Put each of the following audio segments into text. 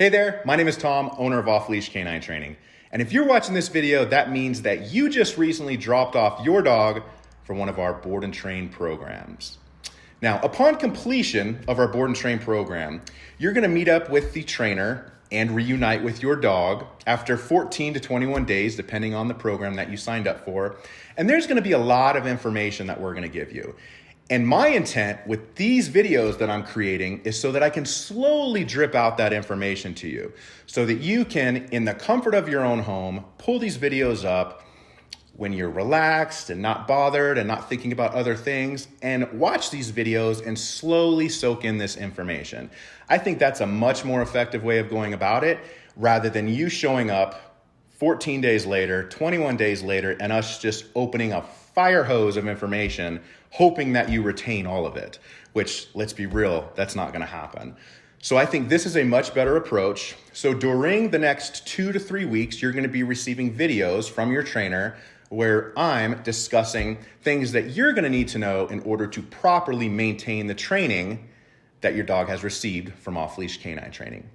Hey there, my name is Tom, owner of Off Leash Canine Training. And if you're watching this video, that means that you just recently dropped off your dog for one of our board and train programs. Now, upon completion of our board and train program, you're gonna meet up with the trainer and reunite with your dog after 14 to 21 days, depending on the program that you signed up for. And there's gonna be a lot of information that we're gonna give you. And my intent with these videos that I'm creating is so that I can slowly drip out that information to you so that you can, in the comfort of your own home, pull these videos up when you're relaxed and not bothered and not thinking about other things, and watch these videos and slowly soak in this information. I think that's a much more effective way of going about it rather than you showing up 14 days later, 21 days later, and us just opening a fire hose of information, hoping that you retain all of it, which, let's be real, that's not gonna happen. So I think this is a much better approach. So during the next 2 to 3 weeks, you're gonna be receiving videos from your trainer where I'm discussing things that you're gonna need to know in order to properly maintain the training that your dog has received from Off Leash Canine Training.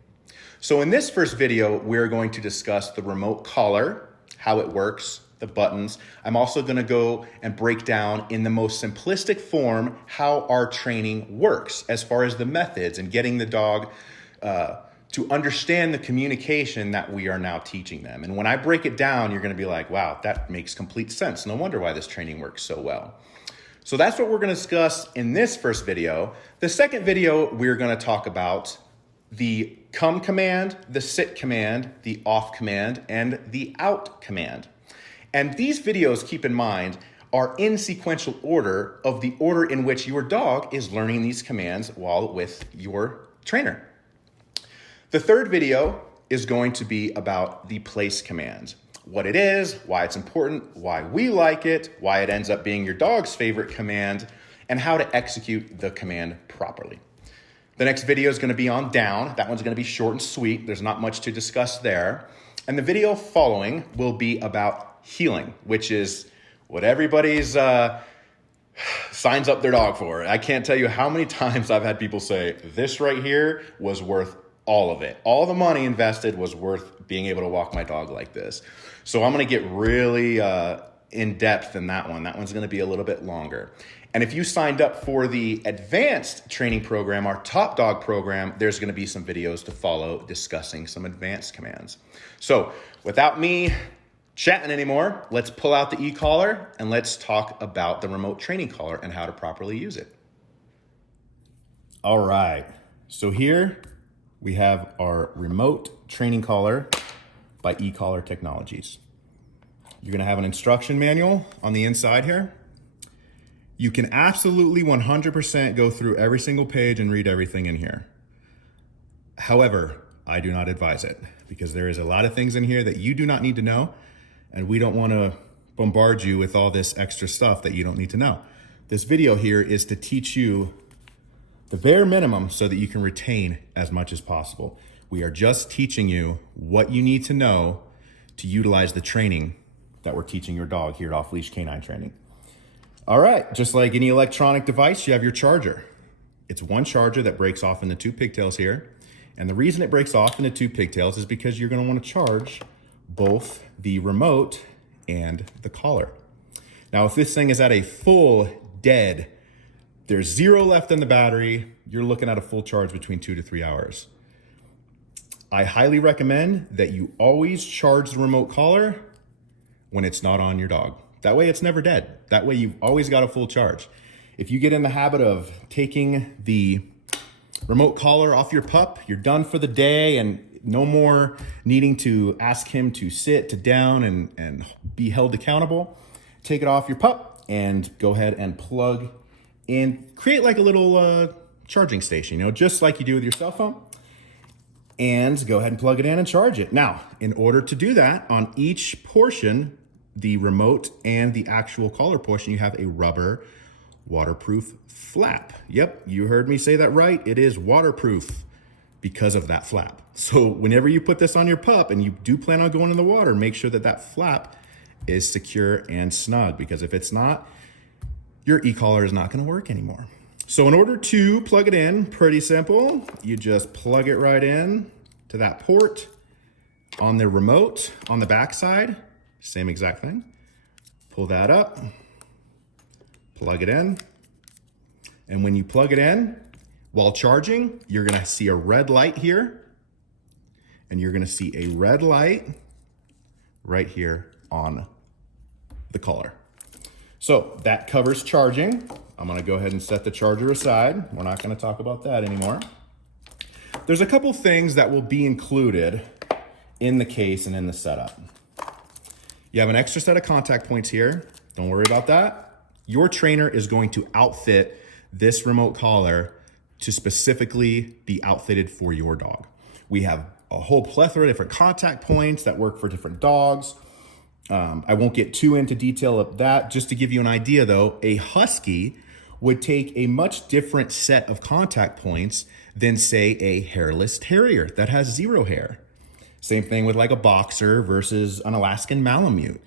So in this first video, we're going to discuss the remote collar, how it works, the buttons. I'm also gonna go and break down in the most simplistic form how our training works as far as the methods and getting the dog to understand the communication that we are now teaching them. And when I break it down, you're gonna be like, wow, that makes complete sense. No wonder why this training works so well. So that's what we're gonna discuss in this first video. The second video, we're gonna talk about the come command, the sit command, the off command, and the out command. And these videos, keep in mind, are in sequential order of the order in which your dog is learning these commands while with your trainer. The third video is going to be about the place command, what it is, why it's important, why we like it, why it ends up being your dog's favorite command, and how to execute the command properly. The next video is gonna be on down. That one's gonna be short and sweet. There's not much to discuss there. And the video following will be about healing, which is what everybody's signs up their dog for. I can't tell you how many times I've had people say, this right here was worth all of it. All the money invested was worth being able to walk my dog like this. So I'm gonna get really in depth in that one. That one's gonna be a little bit longer. And if you signed up for the advanced training program, our Top Dog program, there's gonna be some videos to follow discussing some advanced commands. So without me chatting anymore, let's pull out the Ecollar and let's talk about the remote training collar and how to properly use it. All right, so here we have our remote training collar by Ecollar Technologies. You're gonna have an instruction manual on the inside here. You can absolutely 100% go through every single page and read everything in here. However, I do not advise it because there is a lot of things in here that you do not need to know, and we don't want to bombard you with all this extra stuff that you don't need to know. This video here is to teach you the bare minimum so that you can retain as much as possible. We are just teaching you what you need to know to utilize the training that we're teaching your dog here at Off Leash Canine Training. All right, just like any electronic device, you have your charger. It's one charger that breaks off into two pigtails here. And the reason it breaks off into two pigtails is because you're gonna wanna charge both the remote and the collar. Now, if this thing is at a full dead, there's 0 left in the battery, you're looking at a full charge between 2 to 3 hours. I highly recommend that you always charge the remote collar when it's not on your dog. That way it's never dead. That way you've always got a full charge. If you get in the habit of taking the remote collar off your pup, you're done for the day and no more needing to ask him to sit, to down and be held accountable. Take it off your pup and go ahead and plug in, create like a little charging station, you know, just like you do with your cell phone. And go ahead and plug it in and charge it. Now, in order to do that, on each portion, the remote and the actual collar portion, you have a rubber waterproof flap. Yep, you heard me say that right. It is waterproof because of that flap. So whenever you put this on your pup and you do plan on going in the water, make sure that that flap is secure and snug, because if it's not, your e-collar is not gonna work anymore. So in order to plug it in, pretty simple. You just plug it right in to to that port. On the remote, on the back side, same exact thing. Pull that up, plug it in. And when you plug it in, while charging, you're gonna see a red light here, and you're gonna see a red light right here on the collar. So that covers charging. I'm gonna go ahead and set the charger aside. We're not gonna talk about that anymore. There's a couple things that will be included in the case and in the setup. You have an extra set of contact points here. Don't worry about that. Your trainer is going to outfit this remote collar to specifically be outfitted for your dog. We have a whole plethora of different contact points that work for different dogs. I won't get too into detail of that. Just to give you an idea though, a Husky would take a much different set of contact points than say a hairless terrier that has 0 hair. Same thing with like a boxer versus an Alaskan Malamute.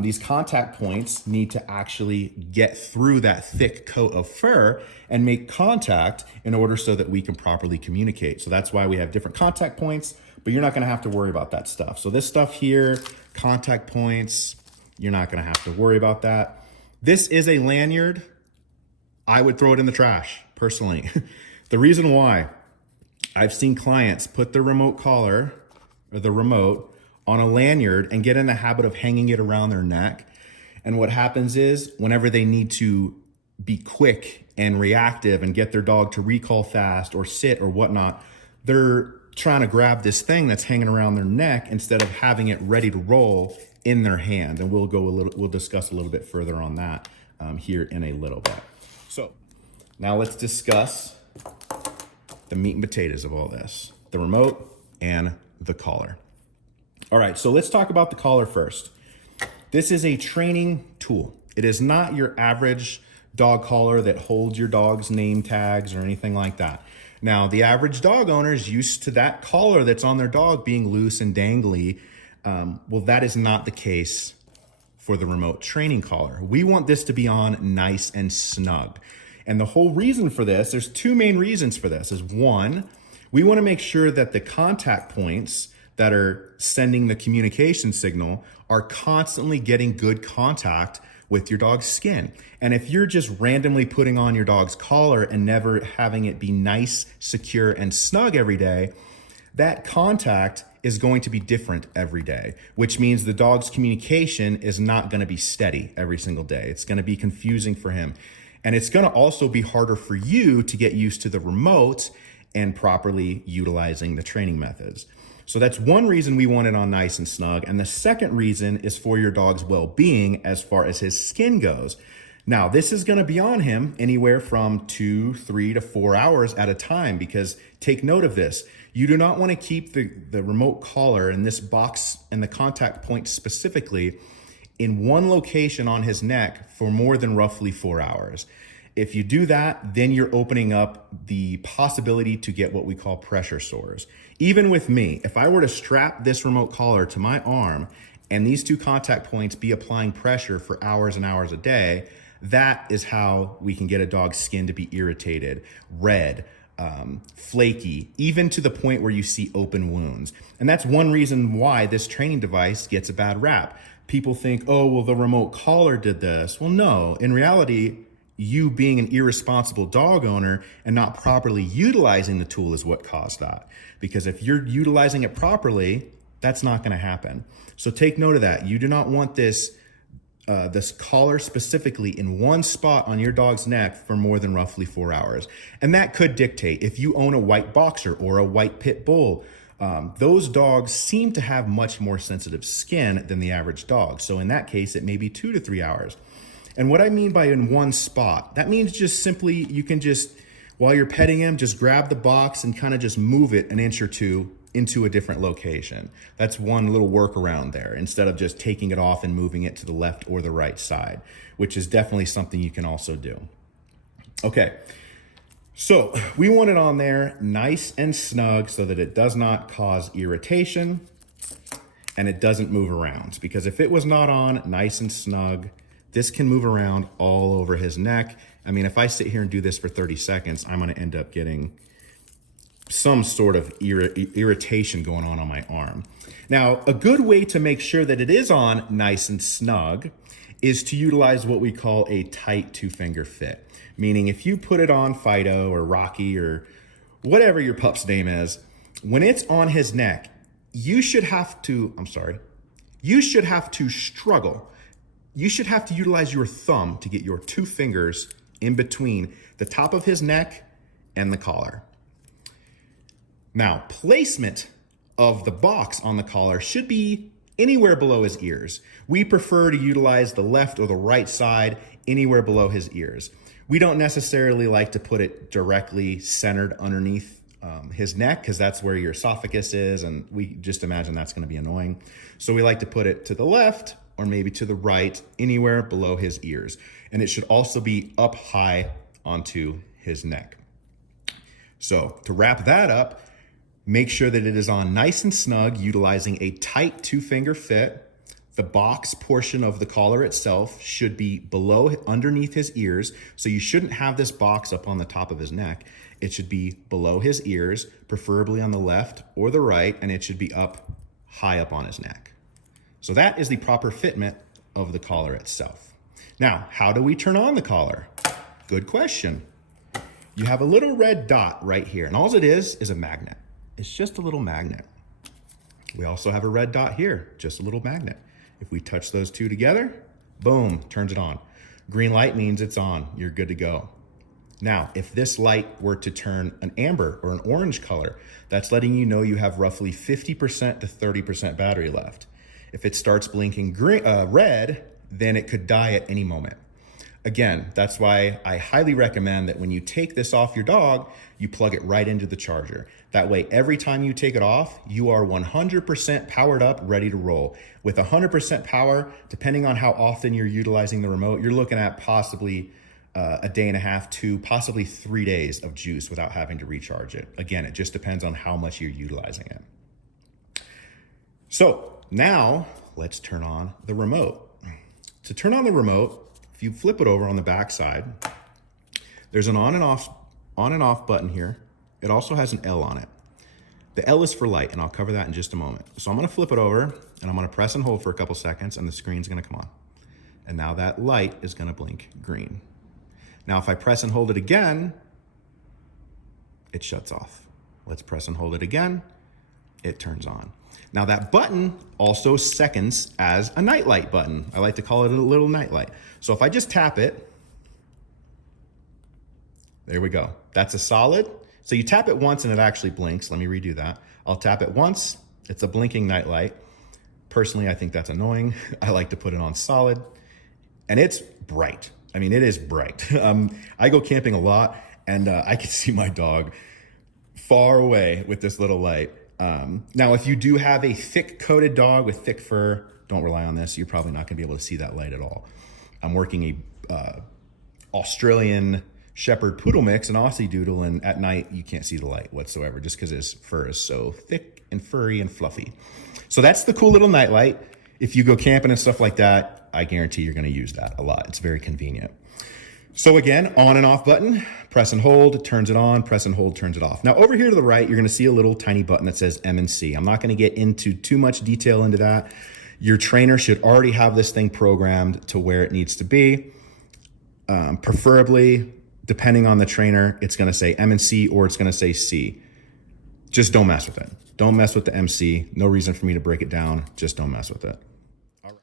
These contact points need to actually get through that thick coat of fur and make contact in order so that we can properly communicate. So that's why we have different contact points, but you're not gonna have to worry about that stuff. So this stuff here, contact points, you're not gonna have to worry about that. This is a lanyard. I would throw it in the trash, personally. The reason why, I've seen clients put the remote collar or the remote on a lanyard and get in the habit of hanging it around their neck. And what happens is whenever they need to be quick and reactive and get their dog to recall fast or sit or whatnot, they're trying to grab this thing that's hanging around their neck instead of having it ready to roll in their hand. And we'll discuss a little bit further on that here in a little bit. So now let's discuss the meat and potatoes of all this, the remote and the collar. All right, so let's talk about the collar first. This is a training tool. It is not your average dog collar that holds your dog's name tags or anything like that. Now, the average dog owner is used to that collar that's on their dog being loose and dangly. Well, that is not the case for the remote training collar. We want this to be on nice and snug. And the whole reason for this, there's 2 main reasons for this, is 1, we want to make sure that the contact points that are sending the communication signal are constantly getting good contact with your dog's skin. And if you're just randomly putting on your dog's collar and never having it be nice, secure, and snug every day, that contact is going to be different every day, which means the dog's communication is not going to be steady every single day. It's going to be confusing for him. And it's going to also be harder for you to get used to the remote and properly utilizing the training methods. So that's one reason we want it on nice and snug. And the second reason is for your dog's well-being as far as his skin goes. Now, this is going to be on him anywhere from 2, 3 to 4 hours at a time, because take note of this. You do not want to keep the remote collar in this box and the contact point specifically in one location on his neck for more than roughly 4 hours. If you do that, then you're opening up the possibility to get what we call pressure sores. Even with me, if I were to strap this remote collar to my arm and these 2 contact points be applying pressure for hours and hours a day, that is how we can get a dog's skin to be irritated, red, flaky, even to the point where you see open wounds. And that's one reason why this training device gets a bad rap. People think, oh, well, the remote collar did this. Well, no, in reality, you being an irresponsible dog owner and not properly utilizing the tool is what caused that. Because if you're utilizing it properly, that's not going to happen. So take note of that. You do not want this collar specifically in one spot on your dog's neck for more than roughly 4 hours. And that could dictate if you own a white boxer or a white pit bull. Those dogs seem to have much more sensitive skin than the average dog. So in that case, it may be 2 to 3 hours. And what I mean by in one spot, that means just simply you can just, while you're petting him, just grab the box and kind of just move it an inch or 2 into a different location. That's one little workaround there, instead of just taking it off and moving it to the left or the right side, which is definitely something you can also do. Okay, so we want it on there nice and snug so that it does not cause irritation and it doesn't move around. Because if it was not on nice and snug, this can move around all over his neck. I mean, if I sit here and do this for 30 seconds, I'm gonna end up getting some sort of irritation going on my arm. Now, a good way to make sure that it is on nice and snug is to utilize what we call a tight two-finger fit. Meaning if you put it on Fido or Rocky or whatever your pup's name is, when it's on his neck, you should have to struggle. You should have to utilize your thumb to get your two fingers in between the top of his neck and the collar. Now, placement of the box on the collar should be anywhere below his ears. We prefer to utilize the left or the right side anywhere below his ears. We don't necessarily like to put it directly centered underneath his neck because that's where your esophagus is, and we just imagine that's going to be annoying. So we like to put it to the left or maybe to the right, anywhere below his ears. And it should also be up high onto his neck. So to wrap that up, make sure that it is on nice and snug, utilizing a tight two-finger fit. The box portion of the collar itself should be underneath his ears. So you shouldn't have this box up on the top of his neck. It should be below his ears, preferably on the left or the right, and it should be high up on his neck. So that is the proper fitment of the collar itself. Now, how do we turn on the collar? Good question. You have a little red dot right here, and all it is a magnet. It's just a little magnet. We also have a red dot here, just a little magnet. If we touch those two together, boom, turns it on. Green light means it's on, you're good to go. Now, if this light were to turn an amber or an orange color, that's letting you know you have roughly 50% to 30% battery left. If it starts blinking red, then it could die at any moment. Again, that's why I highly recommend that when you take this off your dog, you plug it right into the charger. That way, every time you take it off, you are 100% powered up, ready to roll. With 100% power, depending on how often you're utilizing the remote, you're looking at possibly a day and a half to possibly 3 days of juice without having to recharge it. Again, it just depends on how much you're utilizing it. So now let's turn on the remote. To turn on the remote, if you flip it over on the back side, there's an on and off button here. It also has an L on it. The L is for light, and I'll cover that in just a moment. So I'm gonna flip it over, and I'm gonna press and hold for a couple seconds, and the screen's gonna come on. And now that light is gonna blink green. Now, if I press and hold it again, it shuts off. Let's press and hold it again, it turns on. Now that button also seconds as a nightlight button. I like to call it a little nightlight. So if I just tap it, there we go. That's a solid. So you tap it once and it actually blinks. Let me redo that. I'll tap it once, it's a blinking nightlight. Personally, I think that's annoying. I like to put it on solid, and it's bright. I mean, it is bright. I go camping a lot, and I can see my dog far away with this little light. Now, if you do have a thick coated dog with thick fur, don't rely on this. You're probably not gonna be able to see that light at all. I'm working a Australian Shepherd Poodle mix, an Aussie Doodle, and at night you can't see the light whatsoever just because his fur is so thick and furry and fluffy. So that's the cool little night light. If you go camping and stuff like that, I guarantee you're gonna use that a lot. It's very convenient. So again, on and off button, press and hold, it turns it on, press and hold, turns it off. Now over here to the right, you're gonna see a little tiny button that says M&C. I'm not gonna get into too much detail into that. Your trainer should already have this thing programmed to where it needs to be. Preferably, depending on the trainer, it's gonna say M&C or it's gonna say C. Just don't mess with it. Don't mess with the MC. No reason for me to break it down. Just don't mess with it.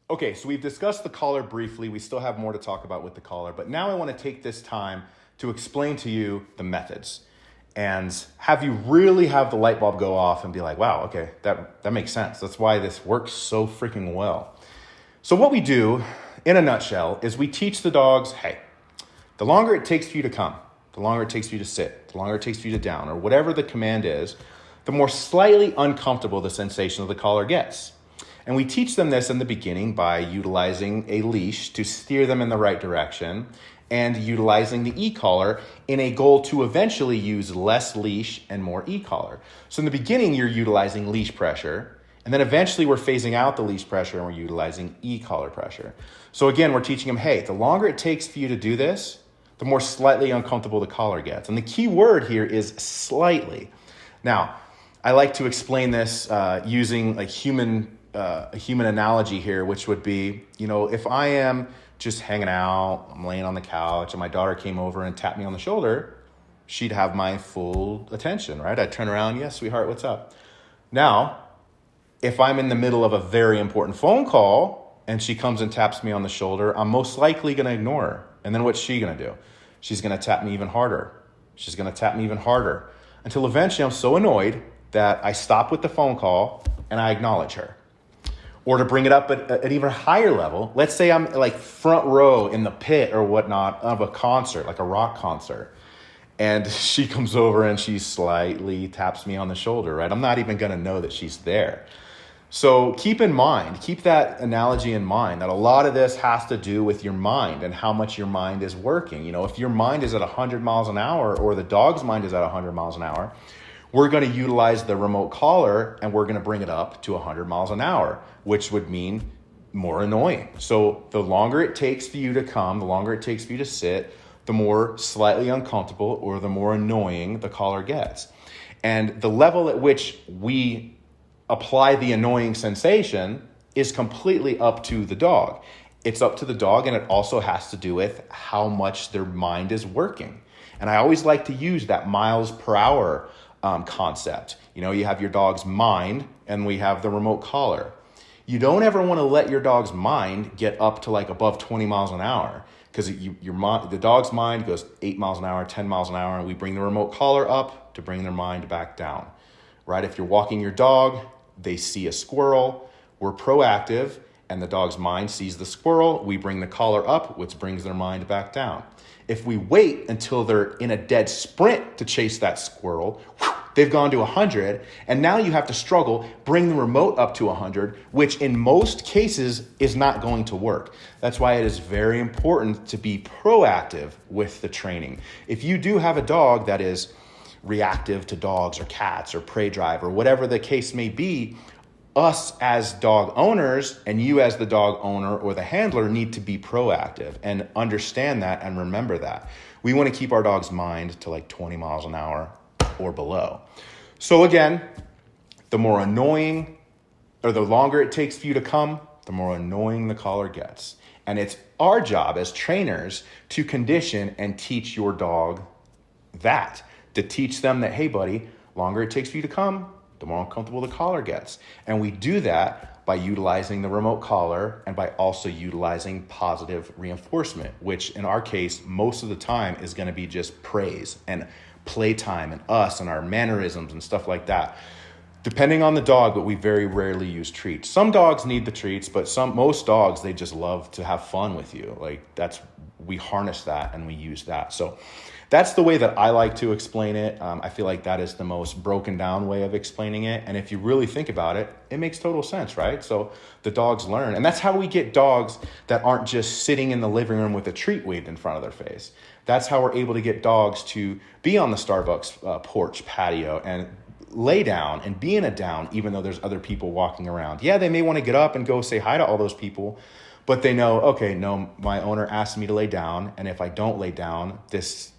Okay, so we've discussed the collar briefly. We still have more to talk about with the collar, but now I want to take this time to explain to you the methods and have you really have the light bulb go off and be like, wow, okay, that makes sense. That's why this works so freaking well. So what we do in a nutshell is we teach the dogs, hey, the longer it takes for you to come, the longer it takes for you to sit, the longer it takes for you to down, or whatever the command is, the more slightly uncomfortable the sensation of the collar gets. And we teach them this in the beginning by utilizing a leash to steer them in the right direction and utilizing the e-collar in a goal to eventually use less leash and more e-collar. So in the beginning, you're utilizing leash pressure, and then eventually we're phasing out the leash pressure and we're utilizing e-collar pressure. So again, we're teaching them, hey, the longer it takes for you to do this, the more slightly uncomfortable the collar gets. And the key word here is slightly. Now, I like to explain this using a human analogy here, which would be, if I am just hanging out, I'm laying on the couch, and my daughter came over and tapped me on the shoulder, she'd have my full attention, right? I'd turn around, yes, sweetheart, what's up? Now, if I'm in the middle of a very important phone call and she comes and taps me on the shoulder, I'm most likely going to ignore her. And then what's she going to do? She's going to tap me even harder. She's going to tap me even harder until eventually I'm so annoyed that I stop with the phone call and I acknowledge her. Or to bring it up at an even higher level, let's say I'm like front row in the pit or whatnot of a concert, like a rock concert. And she comes over and she slightly taps me on the shoulder, right? I'm not even going to know that she's there. So keep that analogy in mind, that a lot of this has to do with your mind and how much your mind is working. If your mind is at 100 miles an hour or the dog's mind is at 100 miles an hour, we're going to utilize the remote collar and we're going to bring it up to 100 miles an hour, which would mean more annoying. So the longer it takes for you to come, the longer it takes for you to sit, the more slightly uncomfortable or the more annoying the collar gets. And the level at which we apply the annoying sensation is completely up to the dog. It's up to the dog, and it also has to do with how much their mind is working. And I always like to use that miles per hour concept. You have your dog's mind and we have the remote collar. You don't ever want to let your dog's mind get up to like above 20 miles an hour, because the dog's mind goes 8 miles an hour, 10 miles an hour, and we bring the remote collar up to bring their mind back down, right? If you're walking your dog, they see a squirrel, we're proactive, and the dog's mind sees the squirrel, we bring the collar up, which brings their mind back down. If we wait until they're in a dead sprint to chase that squirrel, they've gone to 100, and now you have to struggle, bring the remote up to 100, which in most cases is not going to work. That's why it is very important to be proactive with the training. If you do have a dog that is reactive to dogs or cats or prey drive or whatever the case may be, us as dog owners and you as the dog owner or the handler need to be proactive and understand that and remember that. We want to keep our dog's mind to like 20 miles an hour or below. So again, the more annoying or the longer it takes for you to come, the more annoying the collar gets. And it's our job as trainers to condition and teach your dog that, to teach them that, hey buddy, longer it takes for you to come, the more uncomfortable the collar gets. And we do that by utilizing the remote collar and by also utilizing positive reinforcement, which in our case, most of the time is going to be just praise and playtime and us and our mannerisms and stuff like that. Depending on the dog, but we very rarely use treats. Some dogs need the treats, but most dogs, they just love to have fun with you. We harness that and we use that. So that's the way that I like to explain it. I feel like that is the most broken down way of explaining it. And if you really think about it, it makes total sense, right? So the dogs learn. And that's how we get dogs that aren't just sitting in the living room with a treat waved in front of their face. That's how we're able to get dogs to be on the Starbucks porch patio and lay down and be in a down, even though there's other people walking around. Yeah, they may want to get up and go say hi to all those people, but they know, okay, no, my owner asked me to lay down. And if I don't lay down, this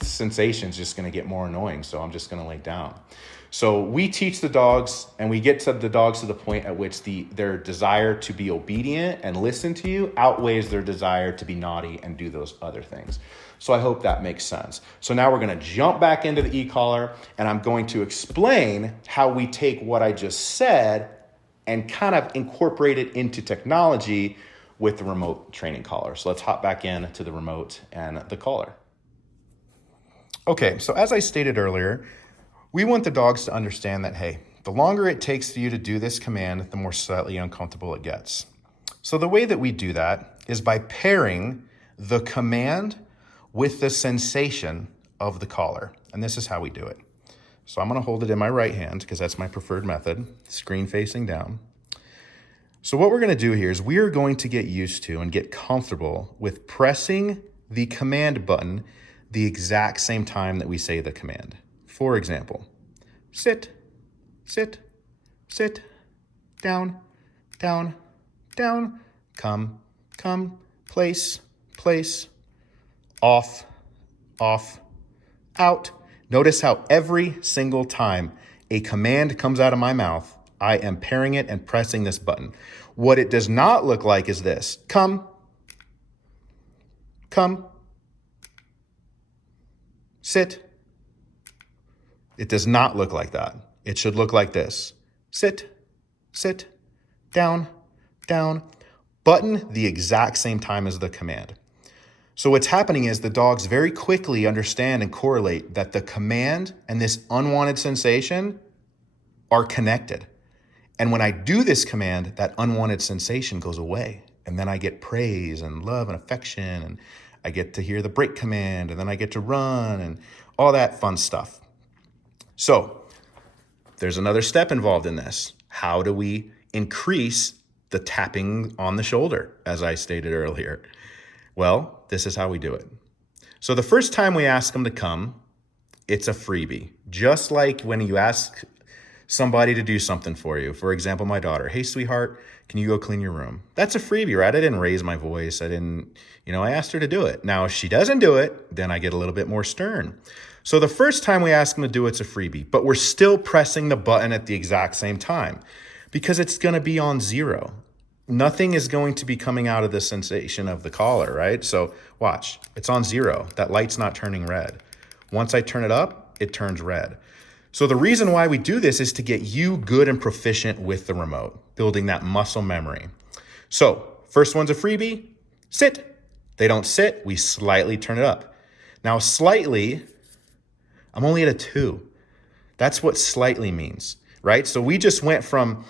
sensation is just going to get more annoying. So I'm just going to lay down. So we teach the dogs and we get to the dogs to the point at which their desire to be obedient and listen to you outweighs their desire to be naughty and do those other things. So I hope that makes sense. So now we're going to jump back into the e-collar and I'm going to explain how we take what I just said and kind of incorporate it into technology with the remote training collar. So let's hop back into the remote and the collar. Okay, so as I stated earlier, we want the dogs to understand that, hey, the longer it takes for you to do this command, the more slightly uncomfortable it gets. So the way that we do that is by pairing the command with the sensation of the collar. And this is how we do it. So I'm going to hold it in my right hand because that's my preferred method, screen facing down. So what we're going to do here is we are going to get used to and get comfortable with pressing the command button the exact same time that we say the command. For example, sit, sit, sit, down, down, down, come, come, place, place, off, off, out. Notice how every single time a command comes out of my mouth, I am pairing it and pressing this button. What it does not look like is this. Come, come, sit. It does not look like that. It should look like this. Sit, sit, down, down. Button the exact same time as the command. So what's happening is the dogs very quickly understand and correlate that the command and this unwanted sensation are connected. And when I do this command, that unwanted sensation goes away. And then I get praise and love and affection, and I get to hear the break command, and then I get to run and all that fun stuff. So there's another step involved in this. How do we increase the tapping on the shoulder, as I stated earlier? Well, this is how we do it. So the first time we ask them to come, it's a freebie. Just like when you ask somebody to do something for you. For example, my daughter, hey, sweetheart, can you go clean your room? That's a freebie, right? I didn't raise my voice. I asked her to do it. Now, if she doesn't do it, then I get a little bit more stern. So the first time we ask them to do it's a freebie, but we're still pressing the button at the exact same time because it's going to be on 0. Nothing is going to be coming out of the sensation of the collar, right? So watch, it's on 0. That light's not turning red. Once I turn it up, it turns red. So the reason why we do this is to get you good and proficient with the remote, building that muscle memory. So first one's a freebie, sit. They don't sit, we slightly turn it up. Now slightly, I'm only at a 2. That's what slightly means, right? So we just went from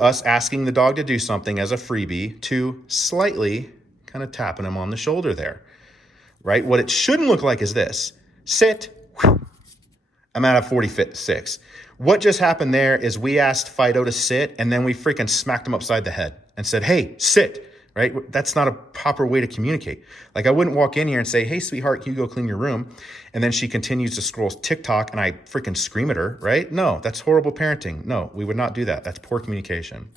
us asking the dog to do something as a freebie to slightly kind of tapping him on the shoulder there, right? What it shouldn't look like is this. Sit. I'm at a 46. What just happened there is we asked Fido to sit, and then we freaking smacked him upside the head and said, hey, sit, right? That's not a proper way to communicate. Like I wouldn't walk in here and say, hey, sweetheart, can you go clean your room? And then she continues to scroll TikTok and I freaking scream at her, right? No, that's horrible parenting. No, we would not do that. That's poor communication.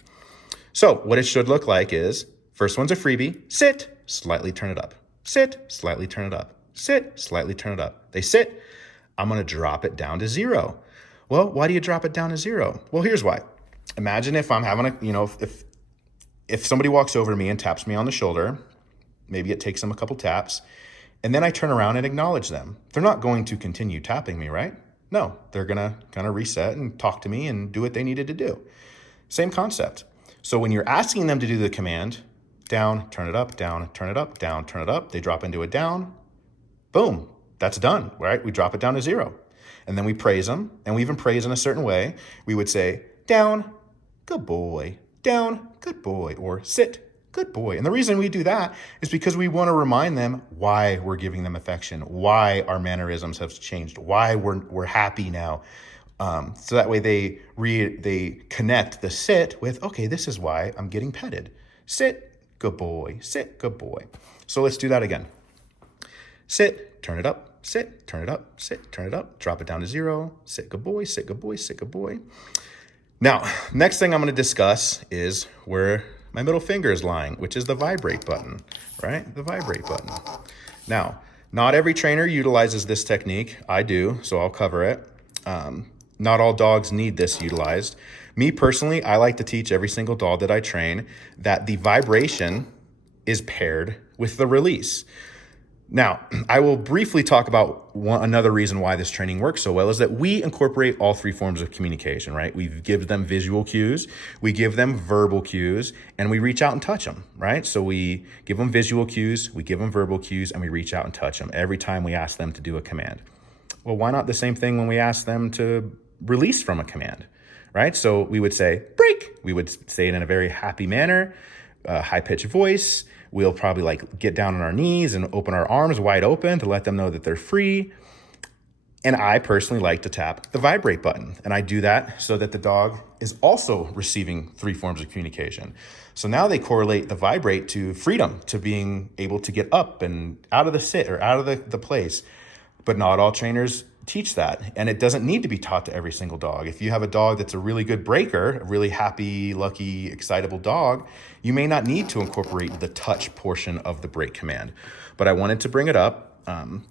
So what it should look like is first one's a freebie, sit, slightly turn it up, sit, slightly turn it up, sit, slightly turn it up. They sit. I'm going to drop it down to 0. Well, why do you drop it down to 0? Well, here's why. Imagine if I'm having if somebody walks over to me and taps me on the shoulder, maybe it takes them a couple taps, and then I turn around and acknowledge them. They're not going to continue tapping me, right? No, they're going to kind of reset and talk to me and do what they needed to do. Same concept. So when you're asking them to do the command, down, turn it up, down, turn it up, down, turn it up, they drop into a down, boom. That's done, right? We drop it down to 0. And then we praise them, and we even praise in a certain way. We would say, down, good boy, down, good boy, or sit, good boy. And the reason we do that is because we want to remind them why we're giving them affection, why our mannerisms have changed, why we're happy now. So that way they connect the sit with, okay, this is why I'm getting petted. Sit, good boy, sit, good boy. So let's do that again. Sit, turn it up. Sit, turn it up, sit, turn it up, drop it down to 0, sit, good boy, sit, good boy, sit, good boy. Now, next thing I'm going to discuss is where my middle finger is lying, which is the vibrate button, right? The vibrate button. Now, not every trainer utilizes this technique. I do, so I'll cover it. Not all dogs need this utilized. Me personally, I like to teach every single dog that I train that the vibration is paired with the release. Now, I will briefly talk about another reason why this training works so well is that we incorporate all 3 forms of communication, right? We give them visual cues, we give them verbal cues, and we reach out and touch them, right? So we give them visual cues, we give them verbal cues, and we reach out and touch them every time we ask them to do a command. Well, why not the same thing when we ask them to release from a command, right? So we would say, break. We would say it in a very happy manner, high-pitched voice. We'll probably get down on our knees and open our arms wide open to let them know that they're free. And I personally like to tap the vibrate button. And I do that so that the dog is also receiving 3 forms of communication. So now they correlate the vibrate to freedom, to being able to get up and out of the sit or out of the place. But not all trainers teach that. And it doesn't need to be taught to every single dog. If you have a dog that's a really good breaker, a really happy, lucky, excitable dog, you may not need to incorporate the touch portion of the break command. But I wanted to bring it up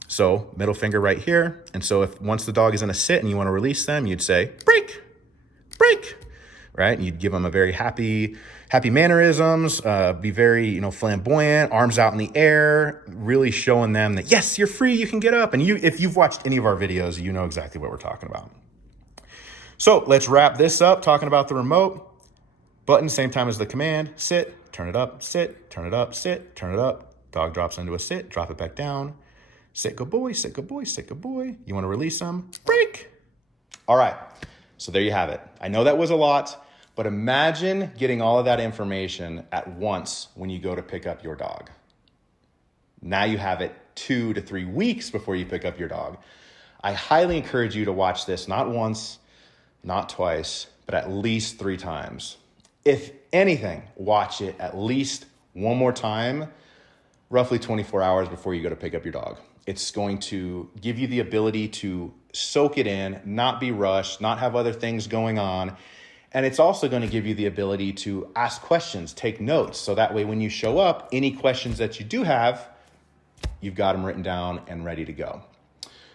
So middle finger right here. And so if once the dog is in a sit and you want to release them, you'd say, break, break, right? And you'd give them a very happy mannerisms, be very, flamboyant, arms out in the air, really showing them that, yes, you're free, you can get up. And if you've watched any of our videos, you know exactly what we're talking about. So let's wrap this up talking about the remote. Button, same time as the command, sit, turn it up, sit, turn it up, sit, turn it up. Dog drops into a sit, drop it back down. Sit, good boy, sit, good boy, sit, good boy. You want to release them? Break. All right, so there you have it. I know that was a lot, but imagine getting all of that information at once when you go to pick up your dog. Now you have it 2 to 3 weeks before you pick up your dog. I highly encourage you to watch this not once, not twice, but at least 3 times. If anything, watch it at least one more time, roughly 24 hours before you go to pick up your dog. It's going to give you the ability to soak it in, not be rushed, not have other things going on. And it's also going to give you the ability to ask questions, take notes. So that way, when you show up, any questions that you do have, you've got them written down and ready to go.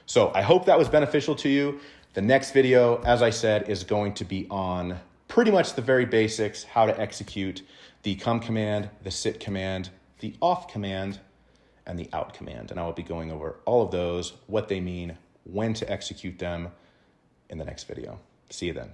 So I hope that was beneficial to you. The next video, as I said, is going to be on pretty much the very basics, how to execute the come command, the sit command, the off command, and the out command. And I will be going over all of those, what they mean, when to execute them in the next video. See you then.